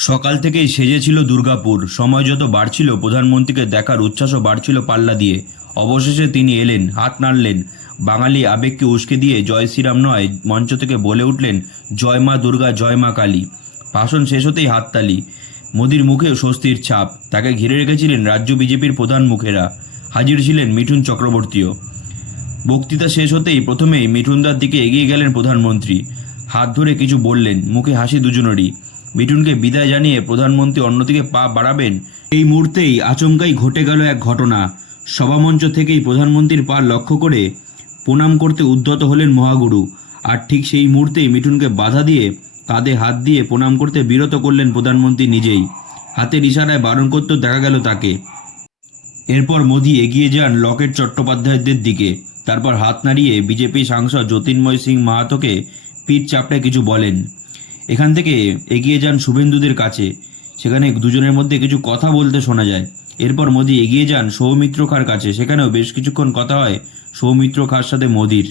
সকাল থেকেই সেজেছিল দুর্গাপুর। সময় যত বাড়ছিল, প্রধানমন্ত্রীকে দেখার উচ্ছ্বাসও বাড়ছিল পাল্লা দিয়ে। অবশেষে তিনি এলেন, হাত নাড়লেন। বাঙালি আবেগকে উস্কে দিয়ে জয় শ্রীরাম নয় মঞ্চ থেকে বলে উঠলেন, জয় মা দুর্গা, জয় মা কালী। ভাষণ শেষ হতেই হাততালি মোদির মুখেও স্বস্তির ছাপ। তাকে ঘিরে রেখেছিলেন রাজ্য বিজেপির প্রধান মুখেরা। হাজির ছিলেন মিঠুন চক্রবর্তীও। বক্তৃতা শেষ হতেই প্রথমেই মিঠুনদার দিকে এগিয়ে গেলেন প্রধানমন্ত্রী। হাত ধরে কিছু বললেন, মুখে হাসি দুজনেরই। মিঠুনকে বিদায় জানিয়ে প্রধানমন্ত্রী অন্যদিকে পা বাড়াবেন। এই মুহূর্তেই আচমকাই ঘটে গেল এক ঘটনা। সভামঞ্চ থেকেই প্রধানমন্ত্রীর পা লক্ষ্য করে প্রণাম করতে উদ্যত হলেন মহাগুরু। আর ঠিক সেই মুহূর্তেই মিঠুনকে বাধা দিয়ে কাঁধে হাত দিয়ে প্রণাম করতে বিরত করলেন প্রধানমন্ত্রী নিজেই। হাতের ইশারায় বারণ করতেও দেখা গেল তাকে। এরপর মোদি এগিয়ে যান লকেট চট্টোপাধ্যায়দের দিকে। তারপর হাত নাড়িয়ে বিজেপি সাংসদ জ্যোতির্ময় সিং মাহাতোকে পিঠ চাপড়ে কিছু বলেন। এখান থেকে এগিয়ে যান শুভেন্দুদের কাছে। সেখানে দুজনের মধ্যে কিছু কথা বলতে শোনা যায়। এরপর মোদি এগিয়ে যান সৌমিত্র খার কাছে। সেখানেও বেশ কিছুক্ষণ কথা হয় সৌমিত্র খার সাথে মোদির।